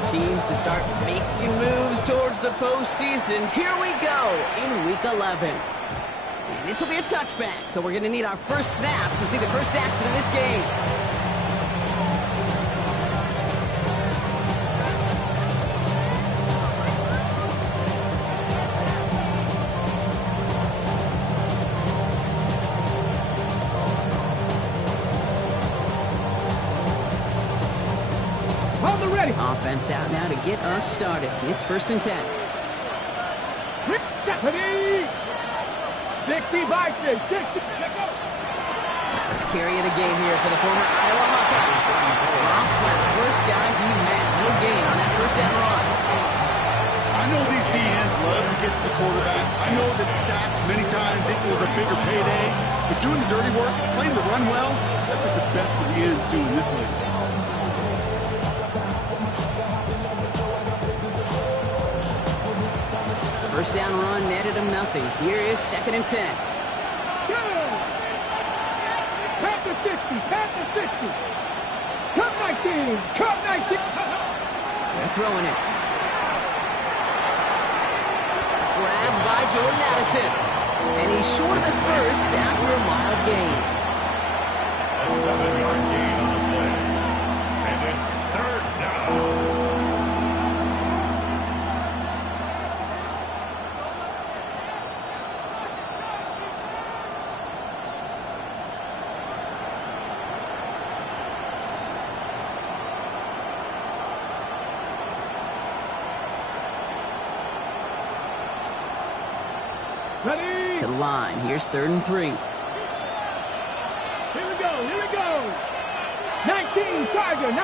for teams to start making moves towards the postseason. Here we go in Week 11. And this will be a touchback, so we're going to need our first snap to see the first action of this game. Offense out now to get us started. It's 1st and 10. 60 by 60. First carry of the game here for the former Iowa Hawkeye. Off flat, first down, he met no gain on that first down run. I know these DNs love to get to the quarterback. I know that sacks many times equals a bigger payday. But doing the dirty work, playing the run well, that's what the best of the ends do in this league. First down run netted him nothing. Here is 2nd and 10. Cut the 60, cut the 60. Cut 19, cut 19. They're throwing it. Grabbed by Jordan Addison. And he's short of the first after a mild gain. A 7-yard gain on the play. And it's 3rd down. Ready? To the line. Here's 3rd and 3. Here we go, here we go. 19 Tiger, 19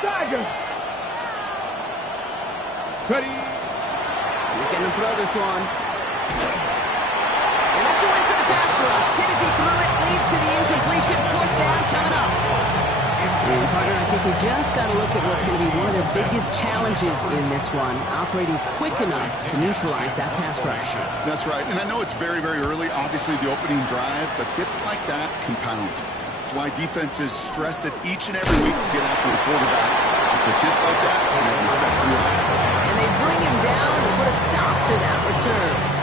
Tiger. Ready? He's going to throw this one. And that's a win for the pass rush. Hit as he threw it, leads to the incompletion. 4th down coming up. And Carter, I think we just got to look at what's going to be one of their biggest challenges in this one, operating quick enough to neutralize that pass rush. That's right, and I know it's very, very early, obviously the opening drive, but hits like that compound. That's why defenses stress it each and every week to get after the quarterback, because hits like that have an effect throughout. And they bring him down to put a stop to that return.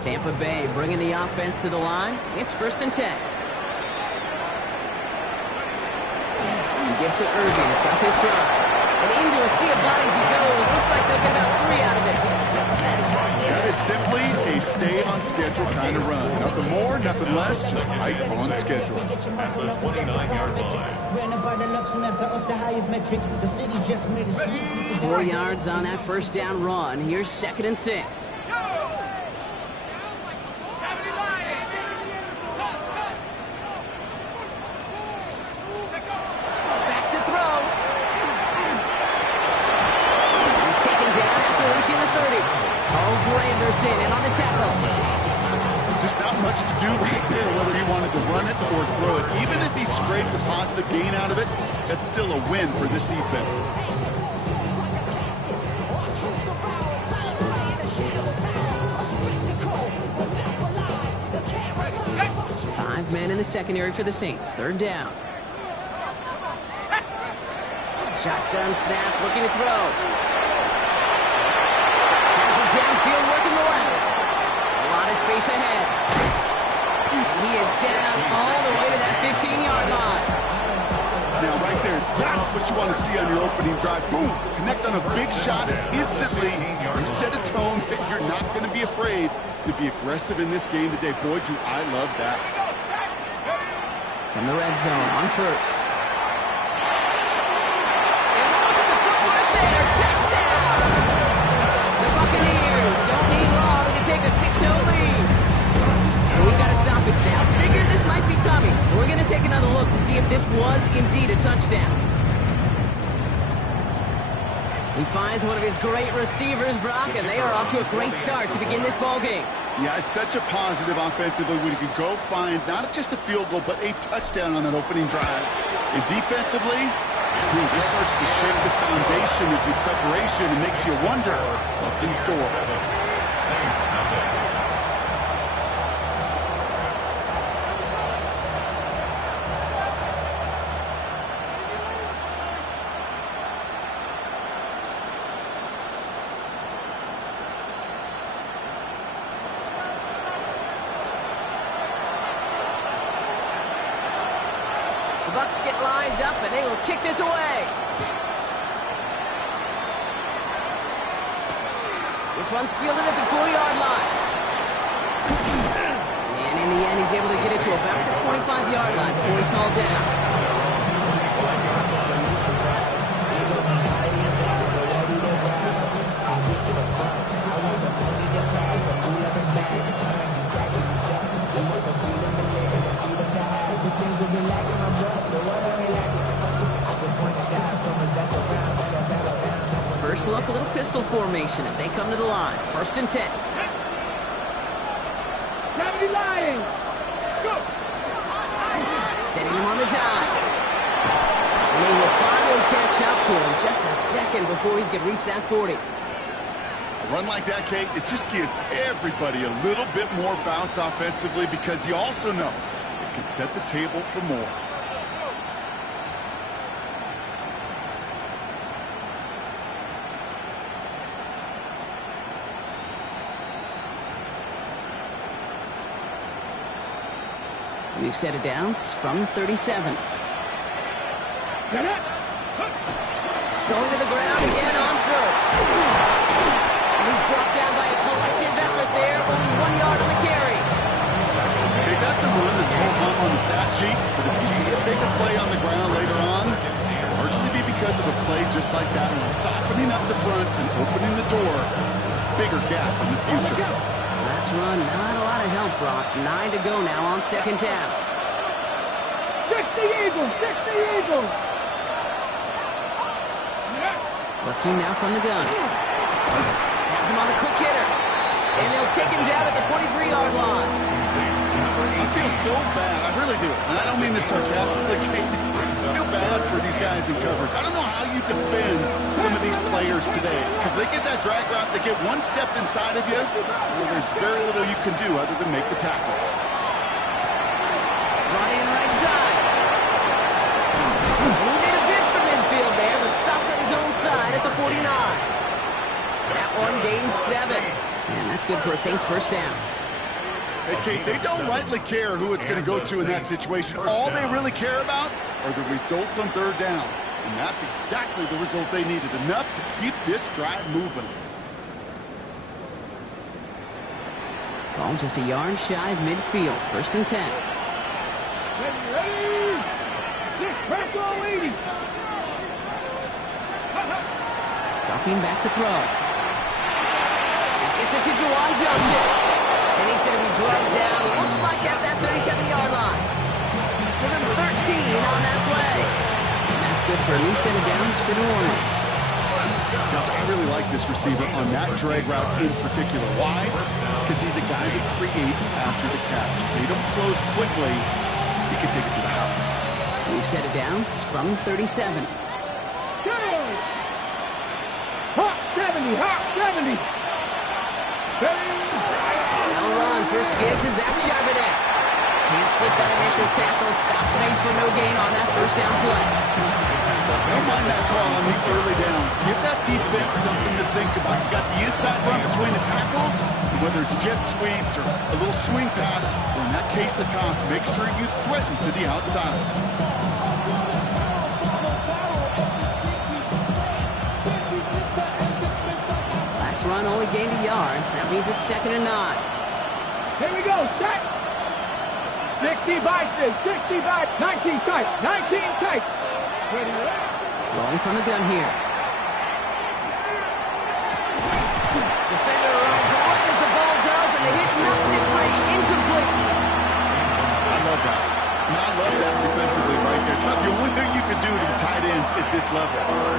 Tampa Bay bringing the offense to the line. It's 1st and 10. And give to Irving to start his drive. And into a sea of bodies he goes. Looks like they'll get about 3 out of it. That is simply a stay-on-schedule kind of run. Nothing more, nothing less, just right on schedule. At the 29-yard line. 4 yards on that first down run. Here's 2nd and 6. In on the tackle. Just not much to do right there, whether he wanted to run it or throw it. Even if he scraped a positive gain out of it, that's still a win for this defense. 5 men in the secondary for the Saints. 3rd down. Shotgun snap, looking to throw. Downfield working the left. A lot of space ahead. And he is down all the way to that 15-yard line. Now right there, that's what you want to see on your opening drive. Boom, connect on a big shot instantly. You set a tone that you're not going to be afraid to be aggressive in this game today. Boy, do I love that. From the red zone on 1st. Take a 6-0 lead. So we've got a stoppage now. Figured this might be coming. We're going to take another look to see if this was indeed a touchdown. He finds one of his great receivers, Brock, and they are off to a great start to begin this ball game. Yeah, it's such a positive offensively when you can go find not just a field goal, but a touchdown on that opening drive. And defensively, this starts to shake the foundation of your preparation and makes you wonder what's in store. Saints nothing. The Bucs get lined up, and they will kick this away. This one's fielded at the 4-yard line. And in the end, he's able to get it to about the 25-yard line before he's hauled down. First look, a little pistol formation as they come to the line. 1st and 10. Lions. Go. Setting him on the dime. And he will finally catch up to him just a second before he can reach that 40. A run like that, Kate, it just gives everybody a little bit more bounce offensively because you also know it can set the table for more. We've set it down from 37. Get it. Going to the ground again on first. And he's brought down by a collective effort there. Only 1 yard on the carry. Hey, that's a run that's all hung on the stat sheet, but if you see a bigger play on the ground later on, it'll largely be because of a play just like that one, softening up the front and opening the door. Bigger gap in the future. Last run, not a lot of help, Brock. 9 to go now on 2nd down. 60 Eagles, 60 Eagles. Working now from the gun. Has him on a quick hitter. And they'll take him down at the 43-yard line. I feel so bad, I really do. And I don't mean this sarcastically, Kate. I feel bad for these guys in coverage. I don't know how you defend some of these players today because they get that drag route, they get one step inside of you, well, there's very little you can do other than make the tackle. Running right side. And he made a bid for midfield there, but stopped on his own side at the 49. That one gains 7. And that's good for a Saints 1st down. Hey, Kate, they don't rightly care who it's going to go to in that situation. All they really care about are the results on 3rd down. And that's exactly the result they needed. Enough to keep this drive moving. Ball just a yard shy of midfield. 1st and 10. Ready. This press all 80. Dropping back to throw. Gets it to Juwan Johnson. And he's going to be drugged down. Looks like at that 37-yard line. Give him 13 on that play. And that's good for a new set of downs for New Orleans. Guys, I really like this receiver on that drag route in particular. Why? Because he's a guy that creates after the catch. They don't close quickly. He can take it to the house. We've set it downs from 37. Go. Hot 70, hot 70. Now run. First give to Zach Charbonnet. Can't slip that initial tackle. Stops made for no gain on that 1st down play. Don't mind that call on the early downs. Give that defense something to think about. You got the inside run between the tackles, whether it's jet sweeps or a little swing pass, or in that case a toss, make sure you threaten to the outside. Last run only gained a yard. That means it's 2nd and 9. Here we go, set. 65, 65, 19 tight, 19 tight. Ready, Rolling from the gun here. Defender runs right as the ball does, and the hit knocks it free. Incomplete. I love that. And I love that defensively right there. It's about the only thing you can do to the tight ends at this level.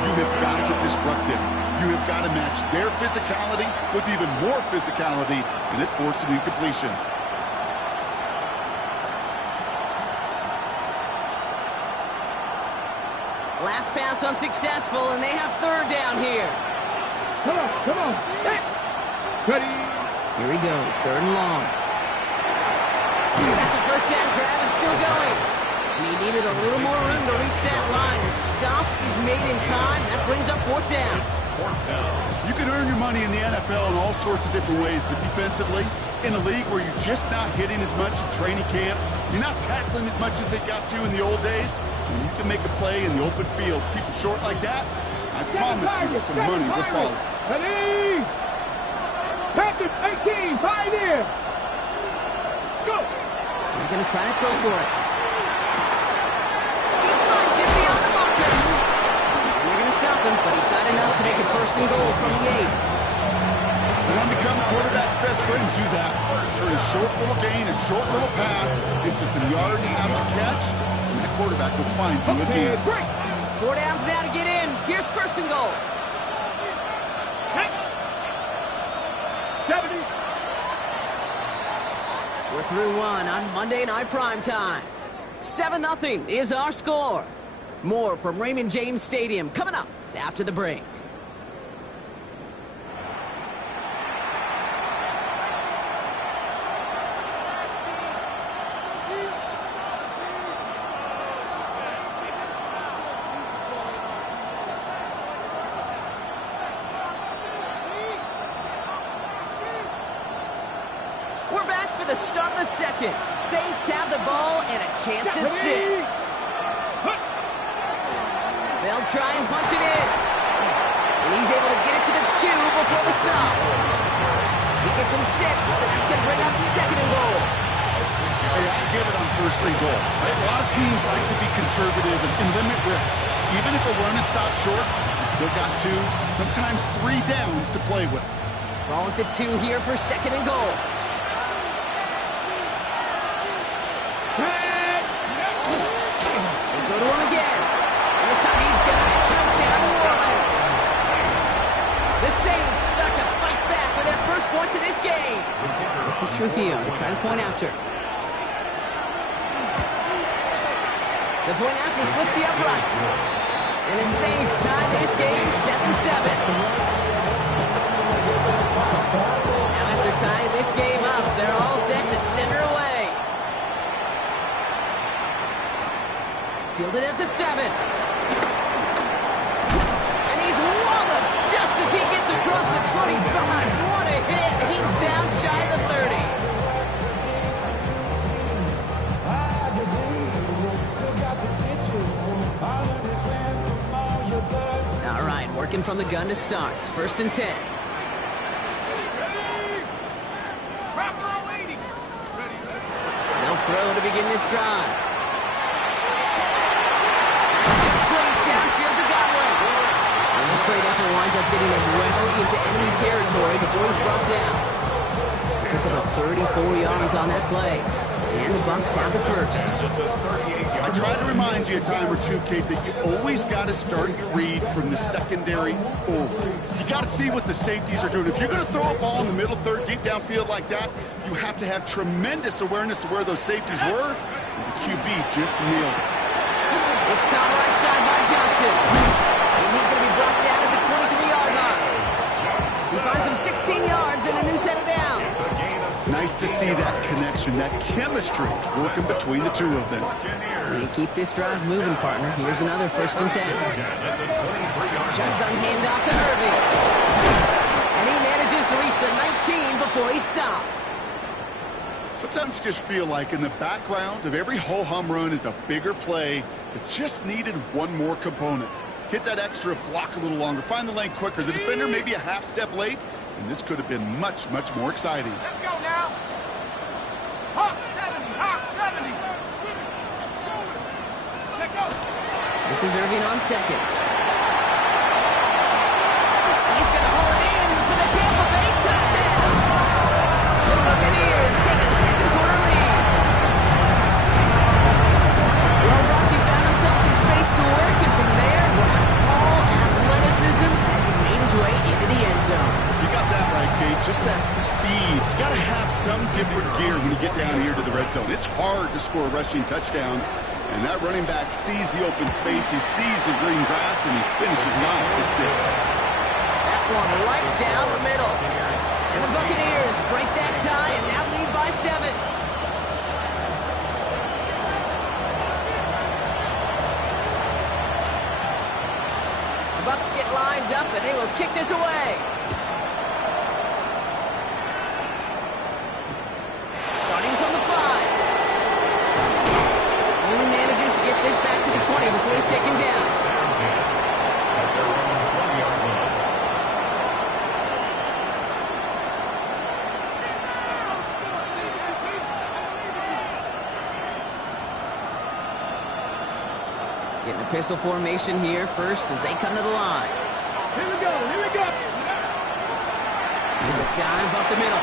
You have got to disrupt them. You have got to match their physicality with even more physicality, and it forced an incompletion. Last pass unsuccessful, and they have third down here. Come on, come on. Hey. Ready. Here he goes, third and long. He's got the first down grab and still going. And he needed a little more room to reach that line. The stop is made in time. That brings up fourth down. You can earn your money in the NFL in all sorts of different ways, but defensively, in a league where you're just not hitting as much in training camp, you're not tackling as much as they got to in the old days, and you can make a play in the open field, keep it short like that, I promise you some money will follow. Ready. Panthers 18, 5 in. Let's go. They're going to try to throw for it. He finds it beyond the marker. And they're going to stop him, but he got enough to make it first and goal from the 8. You want to become a quarterback's best friend, do that. Turn a short little gain, a short little pass into some yards after catch, and that quarterback will find you again. Great. 4 downs now to get in. Here's first and goal. 70. We're through one on Monday Night Primetime. 7-0 is our score. More from Raymond James Stadium coming up after the break. We're back for the start of the second. Saints have the ball and a chance at 6. They'll try and punch it in. And he's able to get it to the 2 before the stop. He gets him 6, and that's going to bring up second and goal. Hey, I get it on first and goal. Right? A lot of teams like to be conservative and limit risk. Even if a run is stopped short, you still got 2, sometimes 3 downs to play with. Ball at the 2 here for second and goal. They go to him again. And this time he's got it. Touchdown, New Orleans. The Saints start to fight back with their first points of this game. This is Trujillo to try to point after. The point after splits the uprights. And the Saints tie this game 7-7. Now after tying this game up, they're all set to center away. Fielded at the 7. And he's walloped just as he gets across the 25. What a hit. He's down shy of the 30. All right, working from the gun to start. First and 10. They'll throw to begin this drive. This great effort winds up getting him well into enemy territory before he's brought down. Pick up 34 yards on that play. And the Bucs have the first. I try to remind you a time or two, Kate, that you always got to start your read from the secondary forward. You got to see what the safeties are doing. If you're going to throw a ball in the middle third, deep downfield like that, you have to have tremendous awareness of where those safeties were. And the QB just nailed it. It's caught right side by Johnson. And he's going to be brought down at the 23-yard line. He finds him 16 yards and a new set of downs. Nice to see that connection, that chemistry working between the two of them. We keep this drive moving, partner. Here's another first and 10. Shotgun handoff to Irving. And he manages to reach the 19 before he stopped. Sometimes you just feel like in the background of every ho-hum run is a bigger play that just needed one more component. Hit that extra block a little longer, find the lane quicker. The defender may be a half step late, and this could have been much, much more exciting. Let's go now. Hawk 70, Hawk 70. Check out. This is Irving on second. He's going to haul it in for the Tampa Bay touchdown. The Buccaneers take a second-quarter lead. Well, Rocky found himself some space to work, and from there, all athleticism some different gear when you get down here to the red zone. It's hard to score rushing touchdowns, and that running back sees the open space, he sees the green grass, and he finishes it off for 6. That one right down the middle. And the Buccaneers break that tie and now lead by 7. The Bucs get lined up, and they will kick this away. Starting from the 5. Only manages to get this back to the 20 before he's taken down. At their own 20-yard line. Getting a pistol formation here first as they come to the line. Here we go, here we go. There's a dive up the middle.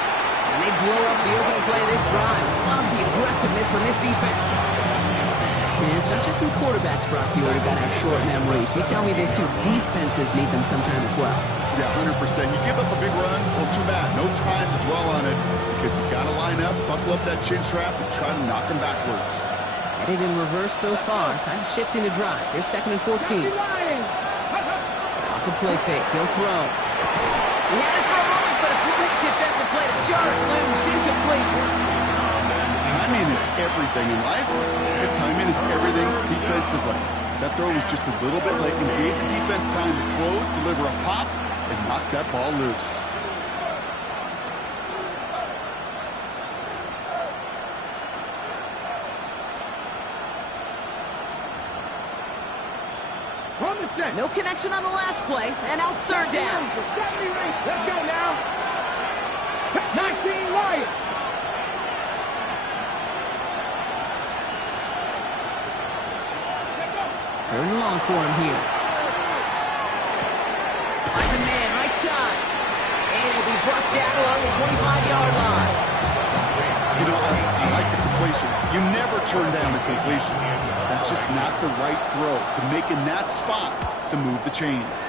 And they blow up the opening play of this drive. Love the aggressiveness from this defense. And it's not just some quarterbacks, Brock, you already got to have short memories. You tell me these two defenses need them sometime as well. Yeah, 100%. You give up a big run, well, too bad. No time to dwell on it because you got to line up, buckle up that chin strap, and try to knock them backwards. Headed in reverse so far. Time to shift into drive. Here's 2nd and 14. Off the play fake. He'll throw. He had it for a moment, but a great defensive play to jar it loose. Incomplete. Timing is everything in life, and timing is everything defensively. That throw was just a little bit late and gave the defense time to close, deliver a pop, and knock that ball loose. No connection on the last play, and now it's 3rd down. Let's go now. 19 Lions. Third and long for him here. Finds a man, right side. And he'll be brought down along the 25-yard line. You know, I like the completion. You never turn down a completion. That's just not the right throw to make in that spot to move the chains.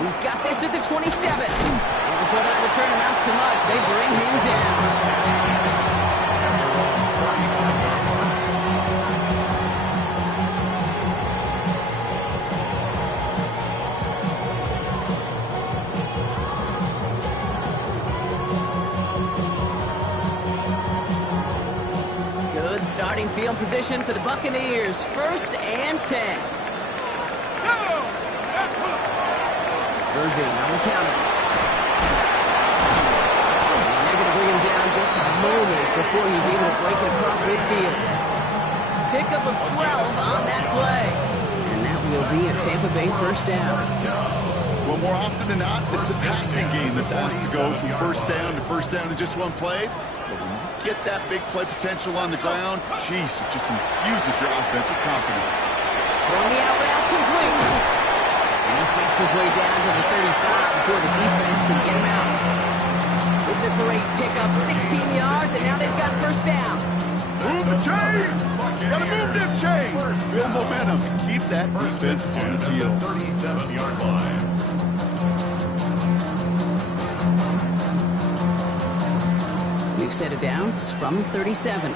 He's got this at the 27. And before that return amounts to much, they bring him down. Good starting field position for the Buccaneers. 1st and 10. Irving on the counter. And they're going to bring him down just a moment before he's able to break it across midfield. Pickup of 12 on that play. And that will be a Tampa Bay 1st down. Well, more often than not, it's a passing game that's asked to go from 1st down to 1st down in just one play. But when you get that big play potential on the ground, geez, it just infuses your offensive confidence. Throwing the out route complete. And he fights his way down to the 35 before the defense can get him out. It's a great pickup, 16 yards, and now they've got 1st down. Move the chains! Gotta move them chains! Build momentum and keep that defense on its heels. 37-yard line. New set of downs from the 37.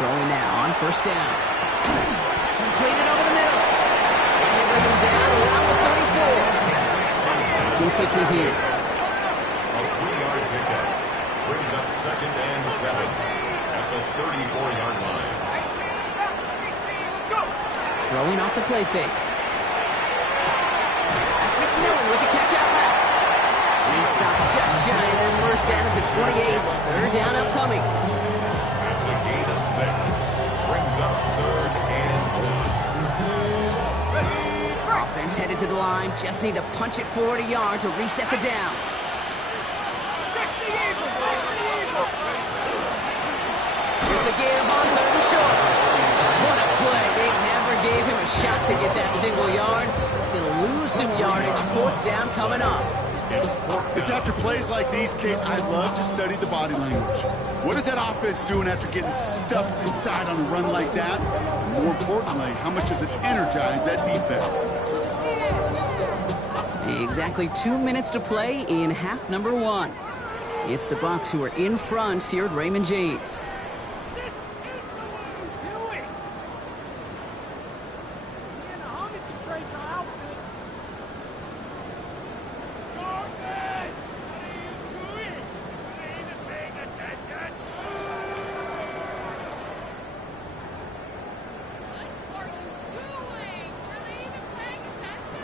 Throwing now on 1st down. Completed over the middle. And they bring him down around the 34. Go quickly here. A 3-yard pickup brings up 2nd and 7 at the 34-yard line. Throwing off the play fake. That's McMillan with the catch out left. And he stopped just shy of that 1st down at the 28. 3rd down upcoming. That's a gain of 6. Brings up 3rd and 1. Offense headed to the line. Just need to punch it forward a yard to reset the downs. Here's the give on 3rd and short. What a play. They never gave him a shot to get that single yard. He's going to lose some yardage. Fourth down coming up. It's after plays like these, Kate, I love to study the body language. What is that offense doing after getting stuffed inside on a run like that? And more importantly, how much does it energize that defense? Exactly 2 minutes to play in half number one. It's the Bucs who are in front here at Raymond James.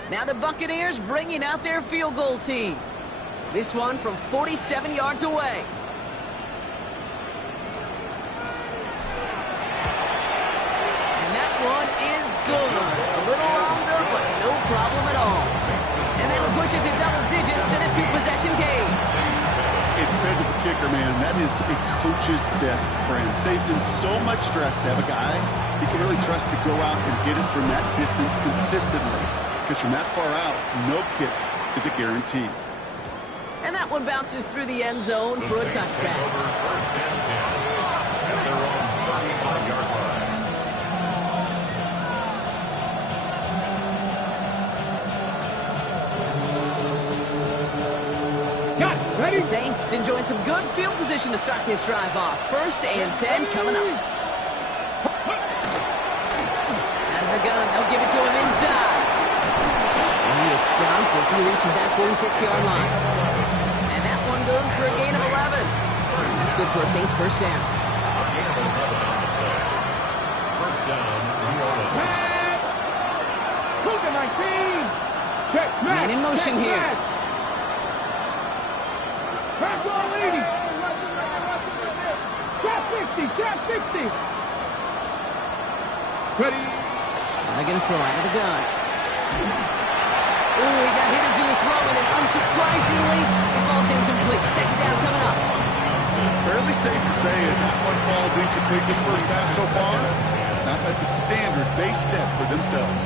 Now the Buccaneers bringing out their field goal team. This one from 47 yards away. And that one is good. A little longer, but no problem at all. And they will push it to double digits in a two-possession game. Dependable kicker, man. That is a coach's best friend. Saves him so much stress to have a guy he can really trust to go out and get it from that distance consistently. Because from that far out, no kick is a guarantee. And that one bounces through the end zone for a touchback. First and 10. And they're on 35-yard line. Got it. Ready? The Saints enjoying some good field position to start this drive off. First and 10 coming up. Out of the gun, they'll give it to him inside. He is stopped as he reaches that 46-yard line. And that one goes for a gain of 11. That's good for a Saints first down. A gain of 11 on the play. First down, New Orleans. Matt. Move to 19. Check, Matt. Man in motion check, here. Matt. Back ball 80. Trap 60. Trap 60. Ready. They're going to throw out of the gun. Ooh, he got hit as he was throwing, and unsurprisingly, it falls incomplete. Second down coming up. Fairly safe to say as that one falls incomplete this first half so far. It's not like the standard they set for themselves.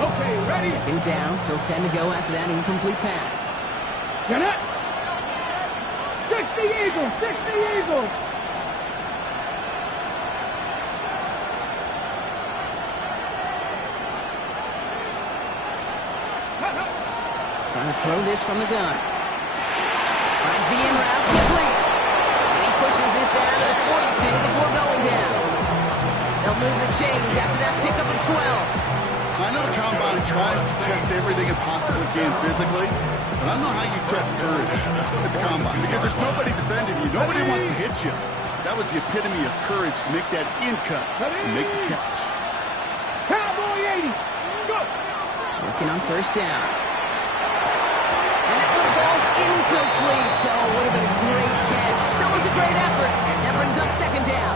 Okay, ready. Second down, still 10 to go after that incomplete pass. Get it. 60 Eagles. 60 Eagles. Trying to throw this from the gun. Finds the in route, complete. And he pushes this down to the 42 before going down. They'll move the chains after that pickup of 12. I know the combine tries to test everything it possibly can physically, but I don't know how you test courage at the combine because there's nobody defending you. Nobody wants to hit you. That was the epitome of courage to make that in cut and make the catch. Cowboy 80. Go. Working on first down. And that one falls incomplete. Oh, would have been a great catch. Still was a great effort. That brings up second down.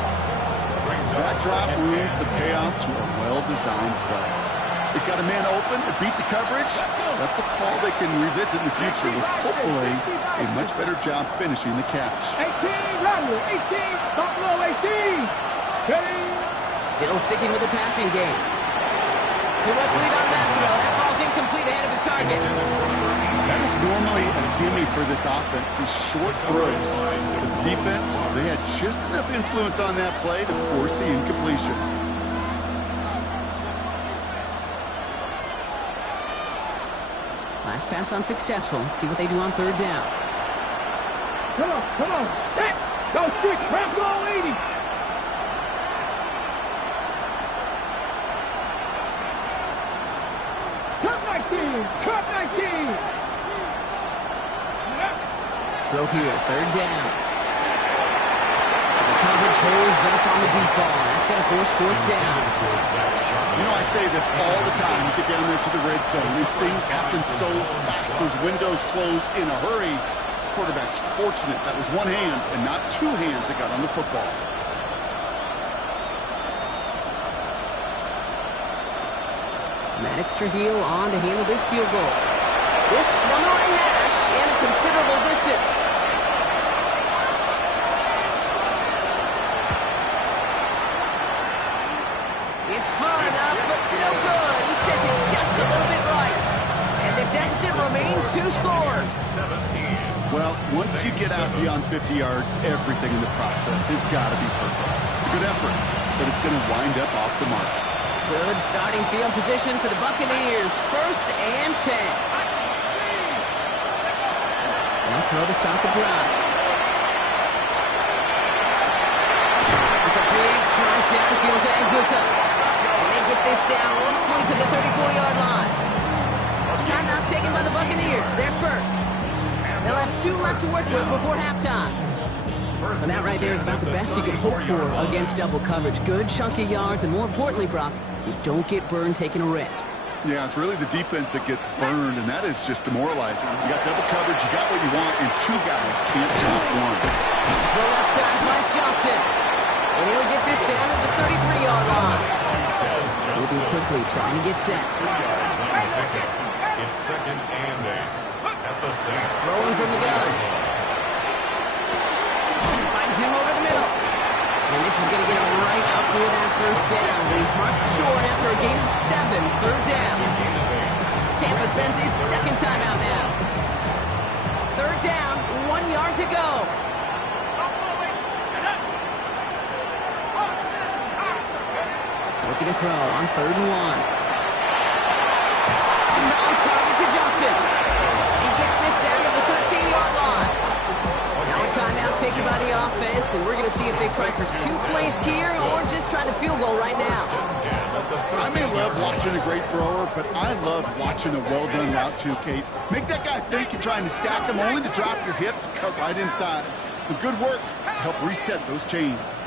That drop means the payoff to a well-designed play. It got a man open, it beat the coverage. That's a call they can revisit in the future with hopefully a much better job finishing the catch. 18, Rattler. 18, Buffalo 18. Ready. Still sticking with the passing game. Too much lead on that throw. That falls incomplete ahead of his target. That is normally a gimme for this offense, these short throws. The defense, they had just enough influence on that play to force the incompletion. Last pass unsuccessful. Let's see what they do on third down. Come on, come on. Hey, go quick. Grab goal 80. Cut 19. Cut 19. Throw here, third down. The coverage holds up on the deep ball. That's going to force fourth down. You know, I say this all the time. You get down there to the red zone, and things happen so fast. Those windows close in a hurry. Quarterback's fortunate that was one hand and not two hands that got on the football. Maddox Trujillo on to handle this field goal. This from the right hash and a considerable distance. It's far enough, but no good. He sent it just a little bit right. And the deficit remains 2 scores. 17. Well, once you get out beyond 50 yards, everything in the process has got to be perfect. It's a good effort, but it's going to wind up off the mark. Good starting field position for the Buccaneers. 1st and 10. They'll throw to start the drive. It's a big strike downfield to Anguka. And they get this down roughly to the 34-yard line. Timeout taken by the Buccaneers. They're first. They'll have 2 left to work with before halftime. And that right there is about the best you can hope for against double coverage. Good chunky yards, and more importantly, Brock, you don't get burned taking a risk. Yeah, it's really the defense that gets burned, and that is just demoralizing. You got double coverage, you got what you want, and 2 guys can't stop one. The left side finds Johnson. And he'll get this down at the 33-yard line. Moving quickly, trying to get set. It's 2nd and 8 at the 6. Throwing from the gun. Finds him over the middle. And this is going to get him right up near that first down. But he's marked short after a game of 7, 3rd down. Tampa spends its 2nd timeout now. 3rd down, 1 yard to go. Looking to throw on 3rd and 1. He's on target to Johnson. He gets this down to the 13-yard line. Now a timeout taken by the offense, and we're going to see if they try for 2 plays here or just try to field goal right now. I may love watching a great thrower, but I love watching a well-done route too, Kate. Make that guy think you're trying to stack him only to drop your hips and cut right inside. Some good work to help reset those chains.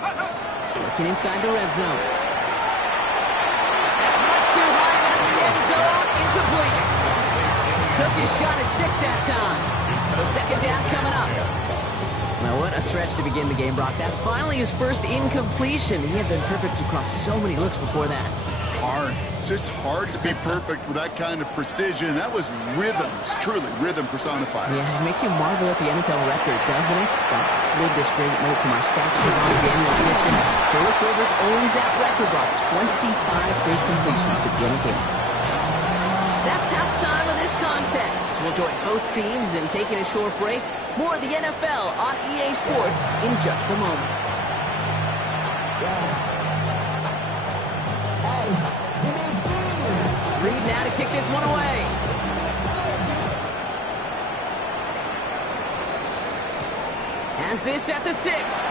Looking inside the red zone. That's much too high in the end zone. Incomplete. Took his shot at 6 that time. So 2nd down coming up. Well, what a stretch to begin the game, Brock. That finally his first incompletion. He had been perfect across so many looks before that. Hard. It's just hard to be perfect with that kind of precision. That was rhythm. It's truly rhythm personified. Yeah, it makes you marvel at the NFL record, doesn't it? Scott slid this great note from our stats savant Daniel Kitchen. Phillip Rivers owns that record, Brock. 25 straight completions to begin a game. That's halftime of this contest. We'll join both teams in taking a short break. More of the NFL on EA Sports in just a moment. Reed now to kick this one away. Has this at the 6.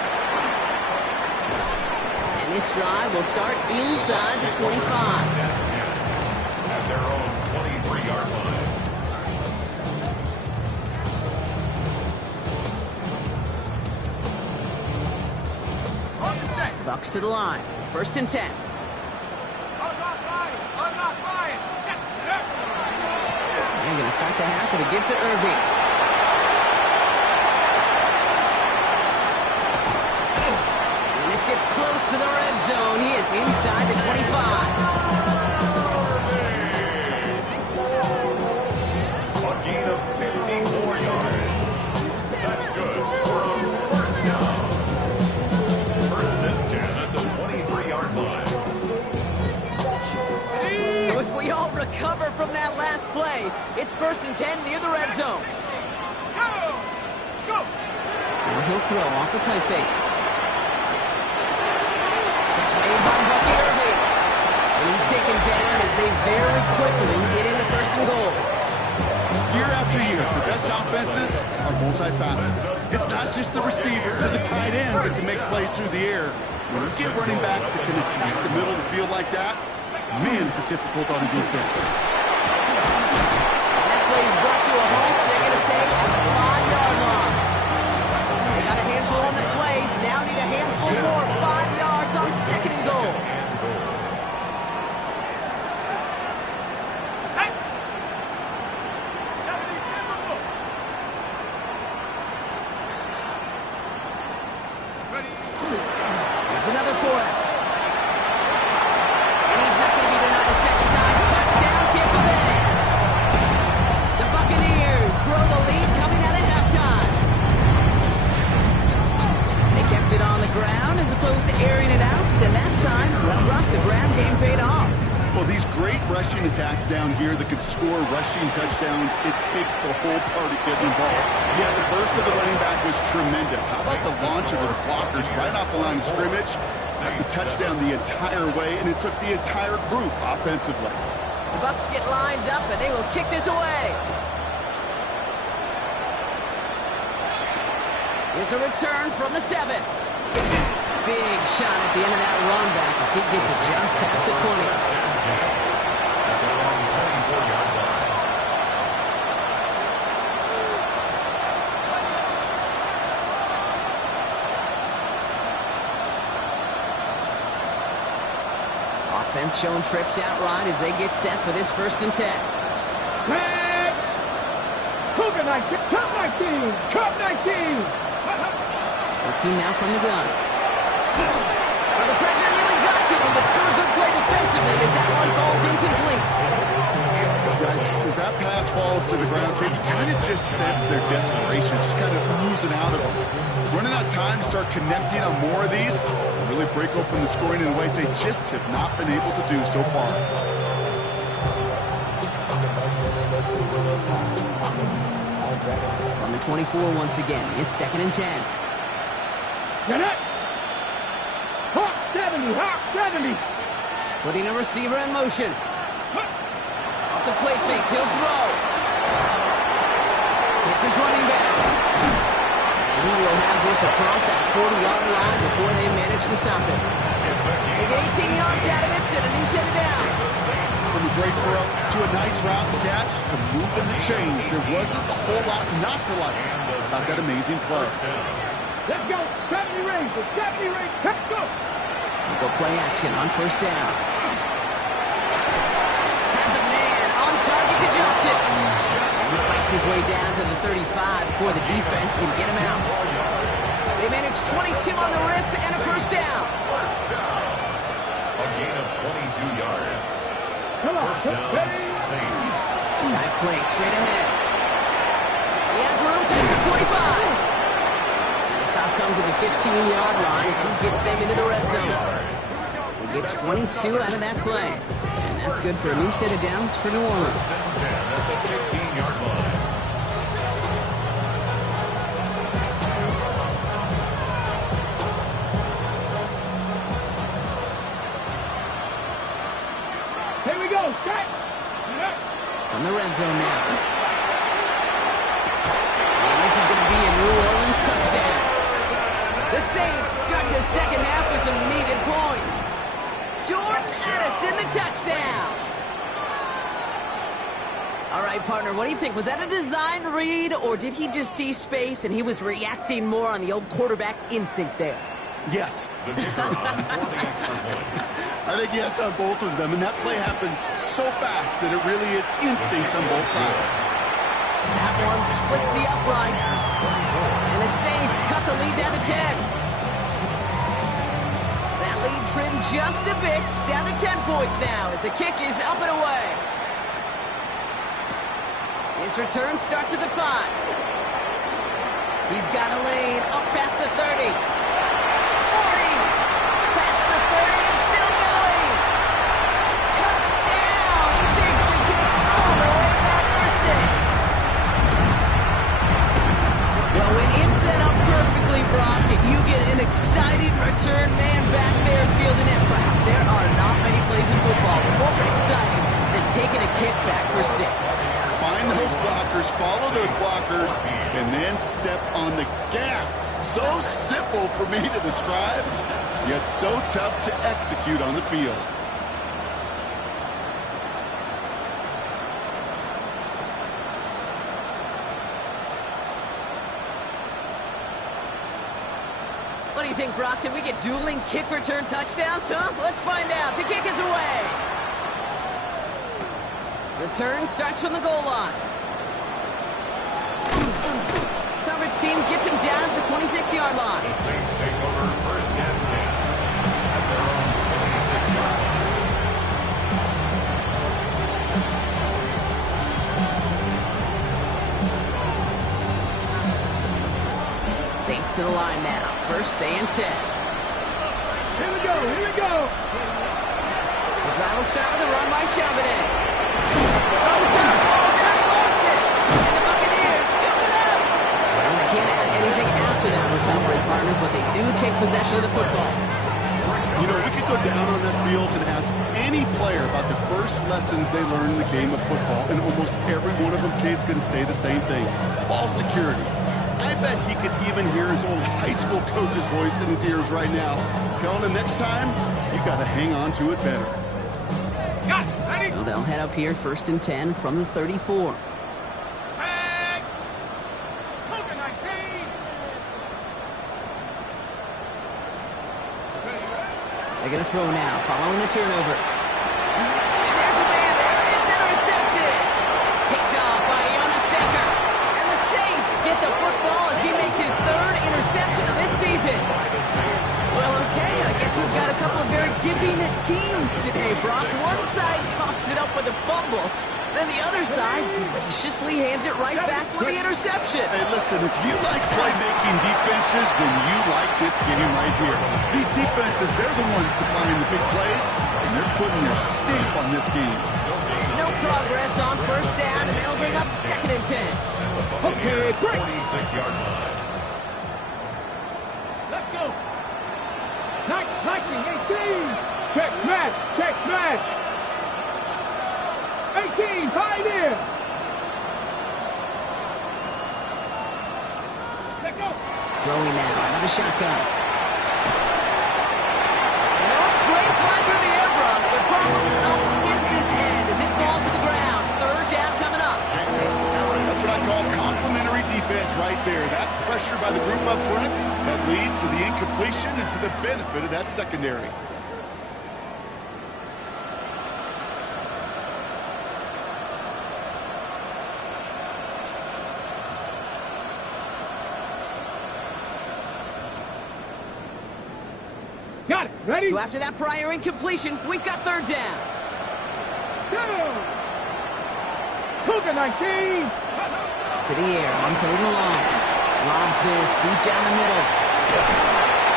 And this drive will start inside the 25. At their own 23-yard line. Bucks to the line. 1st and 10. They're going to start the half with a give to Irving. And this gets close to the red zone. He is inside the 25. A gain of 54 yards. That's good for a 1st down. 1st and 10 at the 23-yard line. So as we all recover from that last play, it's 1st and 10 near the red zone. Now he'll throw off the play fake. It's made by Bucky Irving. And he's taken down as they very quickly get into 1st and goal. Year after year, the best offenses are multifaceted. It's not just the receivers or the tight ends that can make plays through the air. When you get running backs that can attack the middle of the field like that, man, is it difficult on a defense. That play is brought to a halt, so they're going to say at the 5-yard line. They got a handful on the play. Now need a handful more. 5 yards on 2nd and goal. There's another for him. And he's not going to be denied a 2nd time. Touchdown, Tampa Bay. The Buccaneers grow the lead coming out of halftime. They Kept it on the ground as opposed to airing it out, and that time, well, Brock, the ground game paid off. Well, these great rushing attacks down here that could score rushing touchdowns, it takes the whole party getting involved. Yeah, the burst of the running back was tremendous. How about the launch of his blockers right off the line of scrimmage? That's a touchdown the entire way, and it took the entire group offensively. The Bucs get lined up, and they will kick this away. Here's a return from the 7. Big shot at the end of that run back as he gets it just past the 20. Offense showing trips out right as they get set for this 1st and 10. Tag! Cougar 19, Cup 19, Cup 19. Looking now from the gun. Well, the pressure nearly got to him, but still a good play defensively as that one falls incomplete. Yikes, as that pass falls to the ground, you kind of just sense their desperation, just kind of oozing out of them. Running out of time to start connecting on more of these, really break open the scoring in a way they just have not been able to do so far. On the 24 once again, it's 2nd and 10. Get it! Hawk 70, Hawk 70. Putting a receiver in motion. Off the play fake, he'll throw. It's his running back. And he will have this across that 40-yard line before they manage to stop it. They get 18 yards out of it and a new set of downs. From a great throw to a nice route and catch to moving the chains, there wasn't a whole lot not to like about that amazing play. Let's go. 70 rings. 70 rings. Let's go. They go play action on 1st down. Has a man on target to Johnson. He fights his way down to the 35 before the defense can get him out. They manage 22 on the rip and a 1st down. A gain of 22 yards. Come on. First down, Saints. Dive play straight ahead. He has room to the 25. And the stop comes at the 15-yard line as he gets them into the red zone. They get 22 out of that play. And that's good for a new set of downs for New Orleans. 10 at the 15-yard line. Here we go. Set. On the red zone now. And this is going to be a New Orleans touchdown. The Saints start the 2nd half with some needed points. Jordan Addison, the touchdown. All right, partner, what do you think? Was that a design read, or did he just see space and he was reacting more on the old quarterback instinct there? Yes. The kicker on for the extra point. I think yes on both of them, and that play happens so fast that it really is instincts on both sides. That one splits the uprights. And the Saints cut the lead down to 10. That lead trimmed just a bit, down to 10 points now as the kick is up and away. His return starts at the 5. He's got a lane up past the 30. 40. Past the 30 and still going. Touchdown. He takes the kick all the way back for 6. Well, when it's set up perfectly, Brock, and you get an exciting return man back there fielding it, wow, there are not many plays in football more exciting than taking a kick back for 6. Find those blockers, follow those blockers, and then step on the gas. So simple for me to describe, yet so tough to execute on the field. What do you think, Brock? Can we get dueling kick return touchdowns, huh? Let's find out. The kick is away. Return starts from the goal line. Coverage team gets him down at the 26-yard line. The Saints take over 1st and 10 at their own 26-yard line. Saints to the line now. First and 10. Here we go, here we go. The drive will start with a run by Charbonnet. It's on the top, ball's out, he lost it. And the Buccaneers scoop it up. Well, they can't add anything after that recovery, partner, but they do take possession of the football. You know, we could go down on that field and ask any player about the first lessons they learned in the game of football, and almost every one of them kids going to say the same thing. Ball security. I bet he could even hear his old high school coach's voice in his ears right now, telling him next time, you got to hang on to it better. Got it, ready? So they'll head up here, first and 10 from the 34. Tag. Cover 19. They're going to throw now, following the turnover. And there's a man there. It's intercepted. Picked off by Jonas Saker. And the Saints get the football as he makes his third interception of this season. Well, okay, I guess we've got a couple of very giving teams today, Brock. One side coughs it up with a fumble. Then the other side graciously hands it right back with the interception. Hey, listen, if you like playmaking defenses, then you like this game right here. These defenses, they're the ones supplying the big plays, and they're putting their stamp on this game. No progress on first down, and they'll bring up second and 10. Okay, break. 26-yard line. Let's go. 18. Check smash, check smash. 18, tied in. Let's go. Throwing now, out of the shotgun. And that's great fly through the air, Brock. The problem's on the business end as it falls to the ground. Third down coming up. That's what I call complementary defense right there. That pressure by the group up front, that leads to the incompletion and to the benefit of that secondary. Got it, ready? So after that prior incompletion, we've got third down. Go. Cougar 19. To the air, on third and long. Lobs this deep down the middle.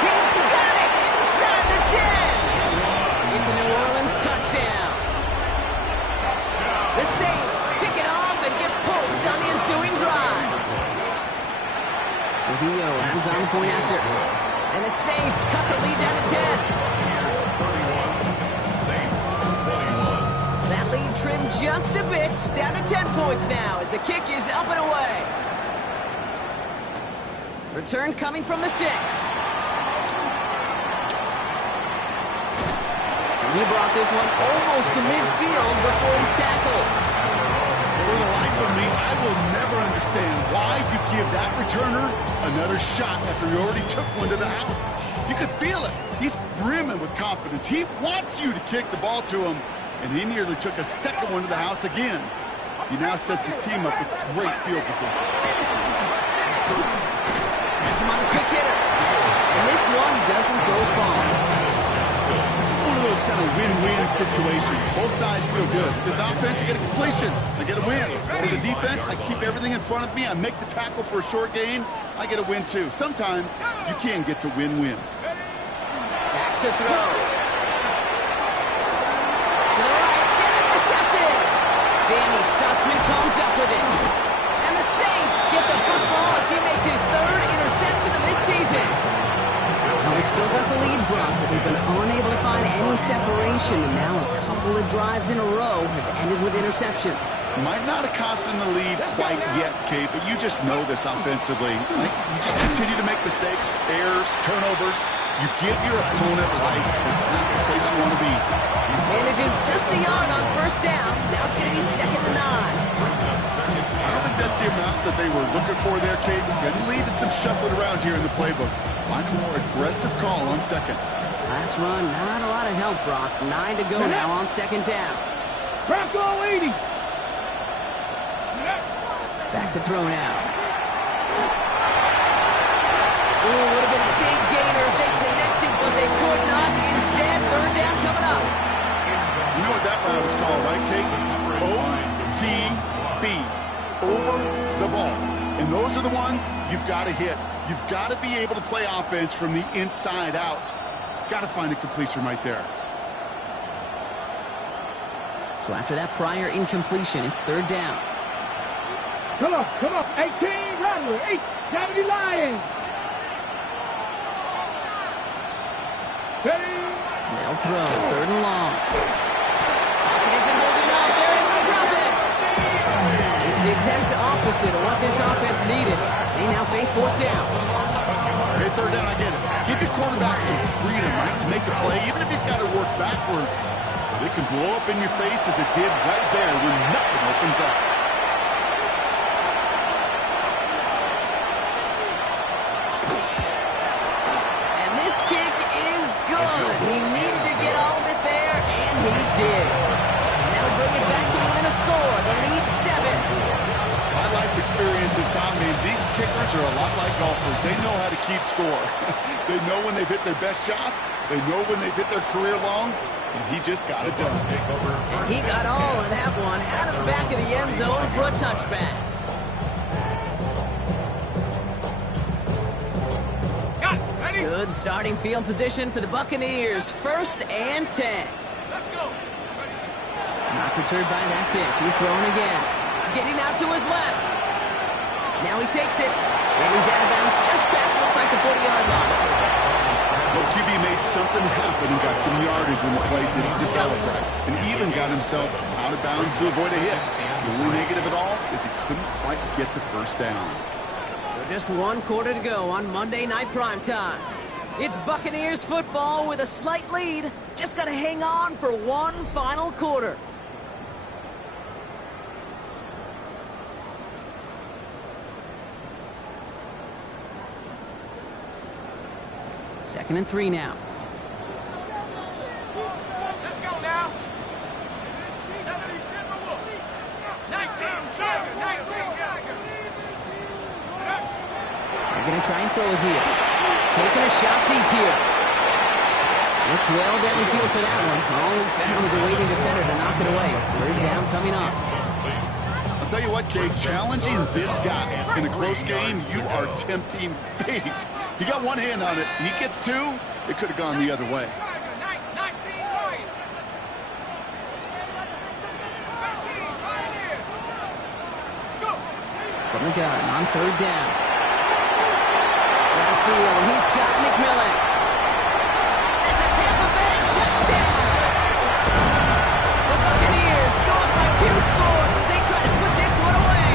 He's got it inside the 10. It's a New Orleans touchdown. The Saints pick it off and get points on the ensuing drive. Trujillo hands on the point after. And the Saints cut the lead down to 10. Saints 21. That lead trimmed just a bit, down to 10 points now as the kick is up and away. Return coming from the 6. And he brought this one almost to midfield before he's tackled. For the life of me, I will never understand why you give that returner another shot after he already took one to the house. You could feel it. He's brimming with confidence. He wants you to kick the ball to him, and he nearly took a second one to the house again. He now sets his team up with great field position. Has him on a quick hitter. And this one doesn't go far. This is one of those kind of win-win situations. Both sides feel good. This offense, I get a completion. I get a win. As a defense, I keep everything in front of me. I make the tackle for a short gain. I get a win, too. Sometimes you can get to win-win. Back to throw. To the right, it's intercepted. Danny Stutzman comes up with it. And the Saints get the football as he makes his third interception of this season. Now we've still got the lead, Brock, but we've been unable to find any separation, and now a couple of drives in a row have ended with interceptions. Might not have cost them the lead quite yet, Kate, but you just know this offensively. You just continue to make mistakes, errors, turnovers. You give your opponent life. That's not the place you want to be. And it is just a yard on first down. Now it's going to be second and 9. I don't think that's the amount that they were looking for there, Kate. Going to lead to some shuffling around here in the playbook. Find a more aggressive call on second. Last run, not a lot of help, Brock. 9 to go now on second down. Crack all 80. Back to throw now. Ooh, would have been a big gainer if they connected, but they could not. Instead, third down coming up. You know what that route is called, right, Kate? OTB. Over the ball. And those are the ones you've got to hit. You've got to be able to play offense from the inside out. Got to find a completion right there. So after that prior incompletion, it's third down. Come on, 18, Rattler, 870 Lions. Steady. They'll throw, third and long. Pocket isn't holding up, they're able to drop it. It's the exact opposite of what this offense needed. They now face fourth down. Okay, third down, I get it. Give your quarterback some freedom, right, to make a play, even if he's got to work backwards. But it can blow up in your face as it did right there when nothing opens up. And this kick is good. He needed to get all of it there, and he did. And that'll bring it back to within a score. The lead 7. My life experience has taught me these kickers are a lot like golfers. They know how to keep score. They know when they've hit their best shots. They know when they've hit their career longs. And he just got it done. And he got all of that one out of the back of the end zone for a touchback. Good starting field position for the Buccaneers. First and 10. Not deterred by that pick. He's throwing again. Getting out to his left. Now he takes it. And he's out of bounds just past, looks like the 40-yard line. Well, QB made something happen and got some yardage when the play didn't develop right. And even got himself out of bounds to avoid a hit. The only negative at all is he couldn't quite get the first down. So just 1 quarter to go on Monday Night Primetime. It's Buccaneers football with a slight lead. Just got to hang on for one final quarter. Second and 3 now. Let's go now. 19. They're going to try and throw it here. Taking a shot deep here. Looked well downfield for that one. All he found was a waiting defender to knock it away. Third down coming up. I'll tell you what, Kate, challenging this guy in a close game, you are tempting fate. He got one hand on it. He gets two. It could have gone the other way. From the gun on third down. Downfield, and he's got McMillan. It's a Tampa Bay touchdown. The Buccaneers go up by 2 scores as they try to put this one away.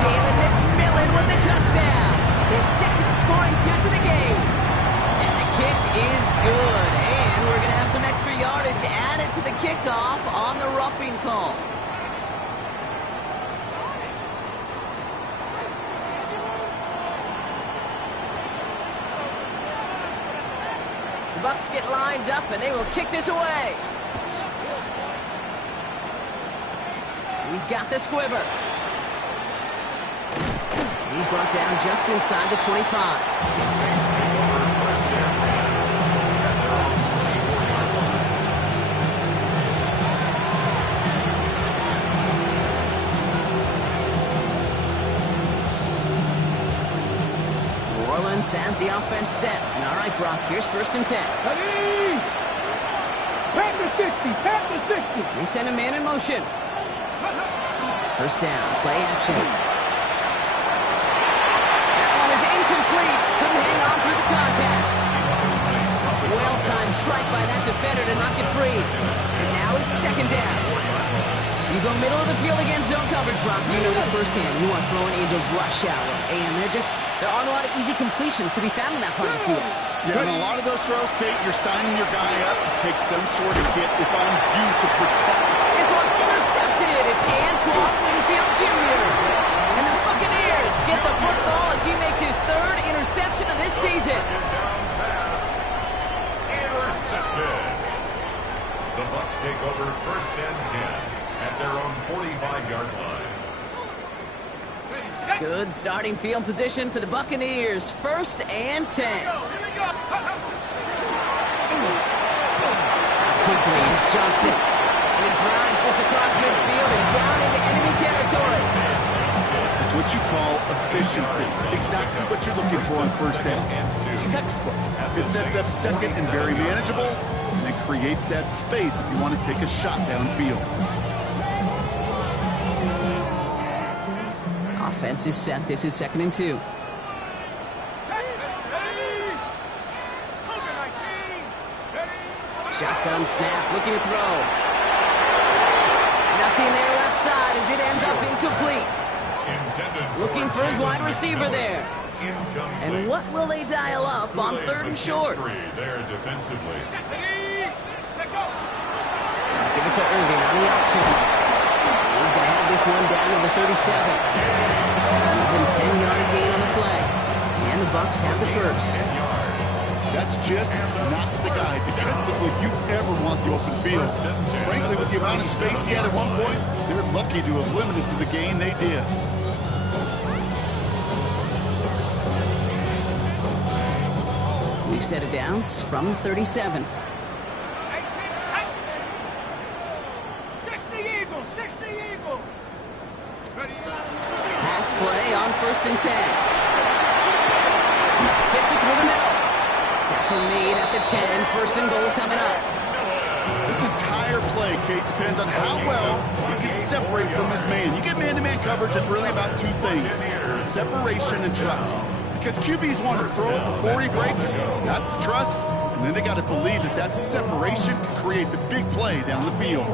Jalen McMillan with the touchdown. His second scoring catch of the game. And the kick is good. And we're going to have some extra yardage added to the kickoff on the roughing call. The Bucs get lined up, and they will kick this away. He's got the squiver. He's brought down just inside the 25. New Orleans has the offense set. And all right, Brock, here's first and 10. Ready? Pat the 60. They send a man in motion. First down, play action. That one is incomplete. Couldn't hang on through the contact. Well-timed strike by that defender to knock it free. And now it's second down. You go middle of the field against zone coverage, Brock. You know this firsthand. You are throwing into rush hour. And there aren't a lot of easy completions to be found in that part of the field. Yeah, and a lot of those throws, Kate, you're signing your guy up to take some sort of hit. It's on you to protect. This one's intercepted. It's Antoine Winfield Jr. And the Buccaneers get the football as he makes his third interception of this season. Intercepted. The Bucs take over first and 10 at their own 45-yard line. Good starting field position for the Buccaneers. First and 10. Quickly, it's Johnson. And he drives this across midfield and down into enemy territory. It's what you call efficiency. Exactly what you're looking for on first down. Textbook. It sets up second and very manageable, and it creates that space if you want to take a shot downfield. Offense is set. This is 2nd and 2. Shotgun snap, looking to throw. Nothing there left side as it ends up incomplete. Looking for his wide receiver there. And what will they dial up on 3rd and short? There defensively. Give it to Irving on the option. He's going to have this one down to the 37. Even 10-yard gain on the play. And the Bucs have the first. That's just not the guy defensively you ever want the open field. Frankly, with the amount of space he had at one point, they're lucky to have limited to the gain they did. We've set it down from 37. 60 Eagles, 60 Eagles. Pass play on 1st and 10. Fits it through the middle. Tackle made at the 10. 1st and goal coming up. This entire play, Kate, depends on how well you can separate from this man. You get man-to-man coverage, it's really about two things: separation and trust. Because QBs want to throw it before he breaks. That's the trust. And then they got to believe that that separation can create the big play down the field.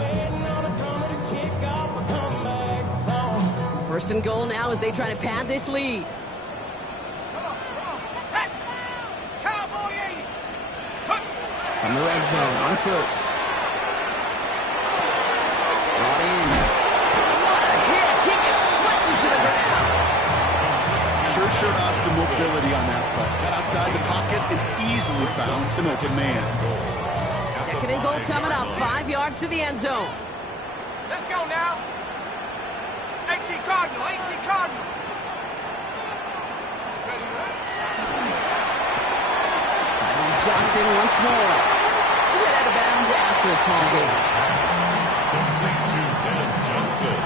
1st and goal now as they try to pad this lead. From the red zone on 1st. Brought in. What a hit! He gets flattened to the ground. Sure showed off some mobility on that play. Got outside the pocket and easily found an open man. 2nd and goal coming up. 5 yards to the end zone. Let's go now. 18 Cardinal, 18 Cardinal. Johnson once more. Get out of bounds after a small gain. Complete to Dennis Johnson.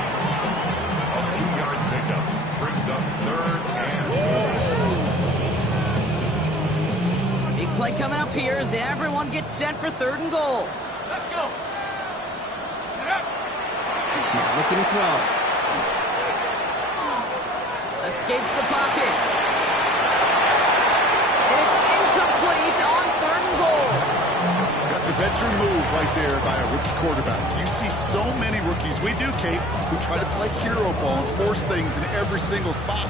A 2-yard pickup brings up 3rd and goal. Big play coming up here as everyone gets set for 3rd and goal. Let's go. Now looking to throw. Escapes the pocket. And it's incomplete on 3rd and goal. That's a veteran move right there by a rookie quarterback. You see so many rookies, we do, Kate, who try to play hero ball and force things in every single spot.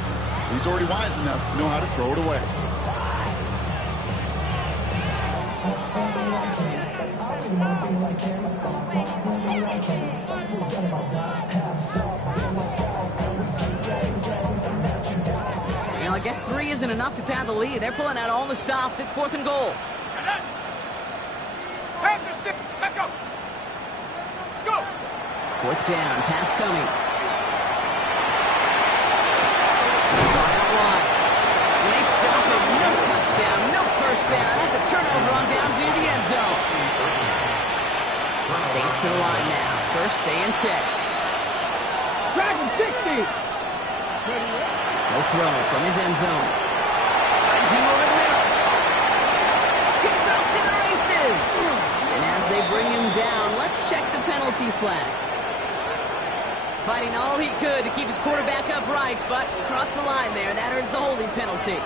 He's already wise enough to know how to throw it away. Well, I guess 3 isn't enough to pad the lead. They're pulling out all the stops. It's 4th and goal. Have the 6. Let's go. Let's go. 4th down. Pass coming. Out wide. And they stop him. No touchdown. No first down. That's a turnover on down near the end zone. Saints to the line now. 1st and 10. Dragon 60. No throw from his end zone. Finds him over the middle. He's off to the races. And as they bring him down, let's check the penalty flag. Fighting all he could to keep his quarterback upright, but across the line there, that earns the holding penalty.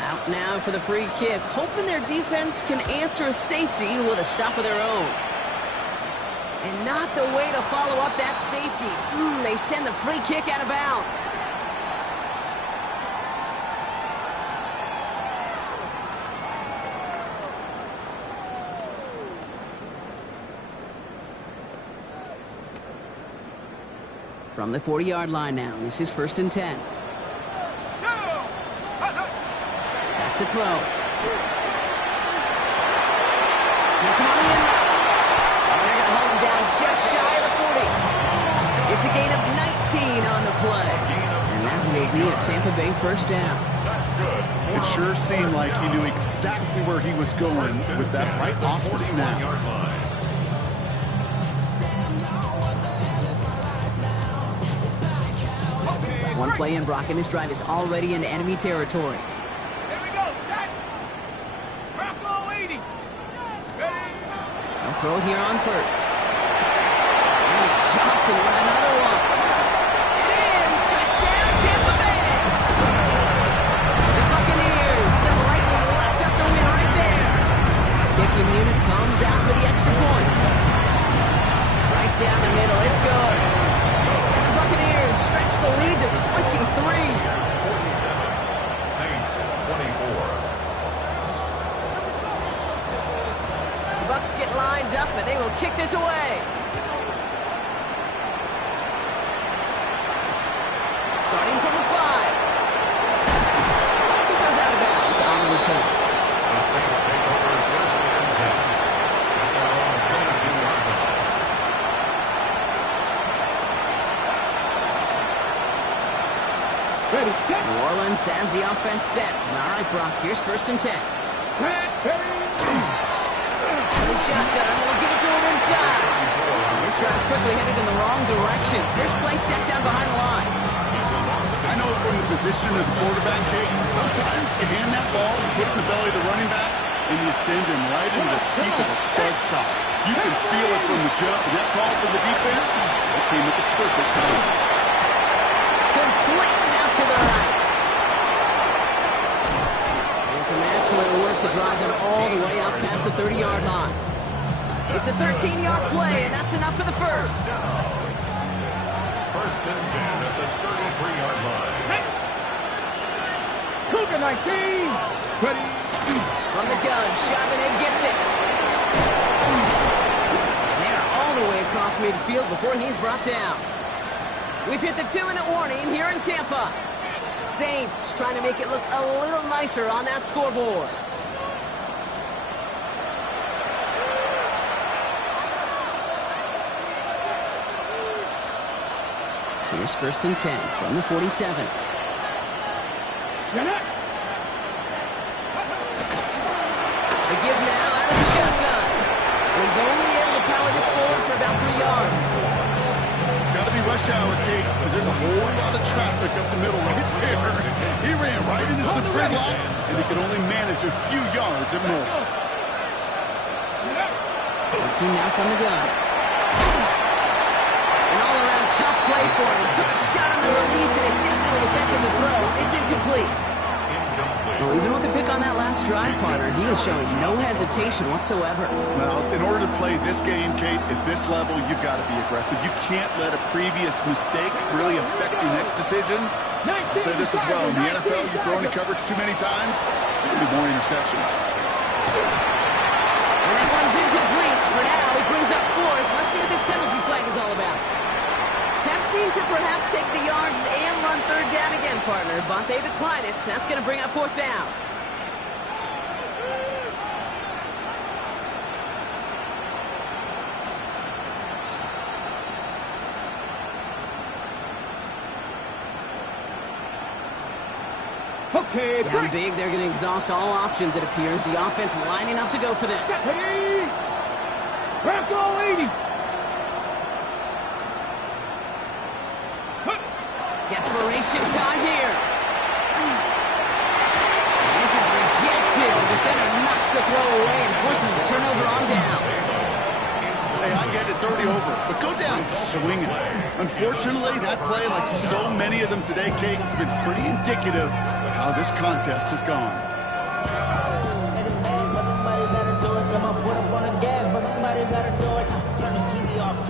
Out now for the free kick, hoping their defense can answer a safety with a stop of their own. And not the way to follow up that safety. They send the free kick out of bounds. From the 40-yard line now, this is 1st and 10. Back to throw. Gets him on the end route. And they're going to hold him down just shy of the 40. It's a gain of 19 on the play. And that will be a Tampa Bay first down. It sure seemed like he knew exactly where he was going with that right off the snap. One play in, Brock, and this drive is already in enemy territory. Here we go, set. Rocco 80. Ready. They'll throw it here on first. And it's Johnson with another one. And in, touchdown, Tampa Bay. The Buccaneers have likely locked up the win right there. Kicking unit comes out for the extra point. Right down the middle, it's good. And the Buccaneers stretch the lead to 23. 47, Saints 24. The Bucs get lined up, and they will kick this away. Starting from the 5. He goes out of bounds on the return. The Saints take over first and 10 at their own 22-yard line. Ready, set. New Orleans has the offense set. All right, Brock, here's first and 10. Ready. The shotgun, they'll give it to him inside. This drive's quickly headed in the wrong direction. First play set down behind the line. I know from the position of the quarterback, Kate, sometimes you hand that ball, you put it in the belly of the running back, and you send him right into the teeth of a buzzsaw. You can feel it from the jump, and that call from the defense, it came at the perfect time. Complete out to the right. And some excellent work to drive them all the way out past the 30-yard line. It's a 13-yard play, and that's enough for the first. First and 10 at the 33-yard line. Cougar 19. Ready. From the gun, Charbonnet gets it. And they're all the way across midfield before he's brought down. We've hit the 2-minute warning here in Tampa. Saints trying to make it look a little nicer on that scoreboard. Here's first and 10 from the 47. You're not. The give now out of the shotgun. He's only able to power this forward for about 3 yards. Got to be rush hour, Kate, because there's a whole lot of traffic up the middle right there. He ran right into some gridlock, and he can only manage a few yards at most. Working now from the gun. An all-around tough play for him. He took a shot on the release, and it definitely affected the throw. It's incomplete. Well, even with the pick on that last drive, partner, he is showing no hesitation whatsoever. Well, in order to play this game, Kate, at this level, you've got to be aggressive. You can't let a previous mistake really affect your next decision. I'll say this as well. In the NFL, you throw into coverage too many times, there'll be more interceptions. And that one's incomplete. For now, it brings up fourth. Let's see what this penalty flag is all about. Tempting to perhaps take the yards and run third down again, partner, but they decline it. That's going to bring up fourth down. Okay, Down big, they're going to exhaust all options, it appears. The offense lining up to go for this. Ready. Rocco 80. Desperation time here. And this is rejected. The defender knocks the throw away and forces a turnover on downs. Hey, I get it's already over, but go down swinging. Unfortunately, that play, like so many of them today, Kate, has been pretty indicative of how this contest has gone.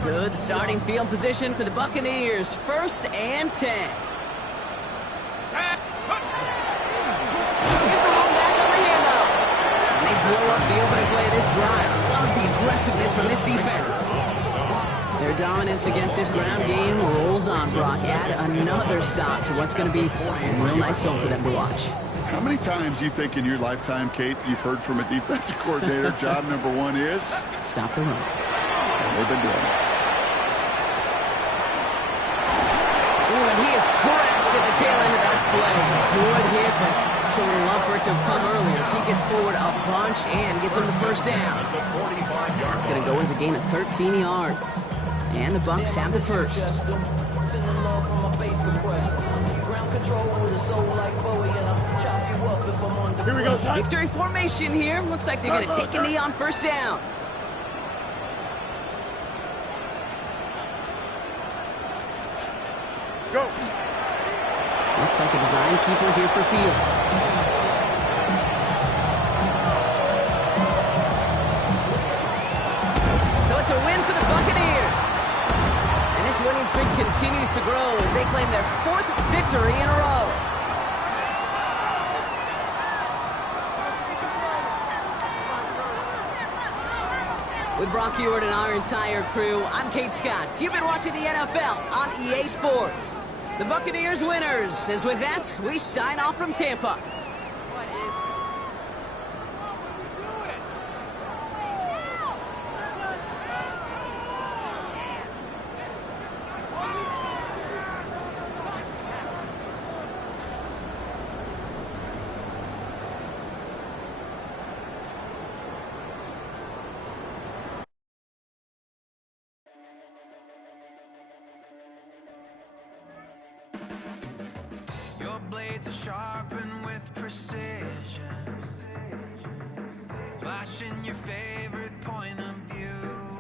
Good starting field position for the Buccaneers. First and 10. Here's the home back on the handoff. And they blow up the opening play of this drive. Love the aggressiveness from this defense. Their dominance against this ground game rolls on, Brock. Add another stop to what's going to be some real nice film for them to watch. How many times do you think in your lifetime, Kate, you've heard from a defensive coordinator, job number one is? Stop the run. And they've been doing it. Ooh, and he is cracked at the tail end of that play. Good hit, but sure would love for it to have come earlier as he gets forward a bunch and gets him the first down. That's going to go as a gain of 13 yards. And the Bucs have the first. Here we go, son. Victory formation here. Looks like they're going to take a knee on first down. Go. Looks like a design keeper here for Fields. So it's a win for the Buccaneers. And this winning streak continues to grow as they claim their 4th victory in a row. With Brock Ewart and our entire crew, I'm Kate Scott. You've been watching the NFL on EA Sports. The Buccaneers winners. As with that, we sign off from Tampa. Your blades are sharpened with precision, flashing your favorite point of view.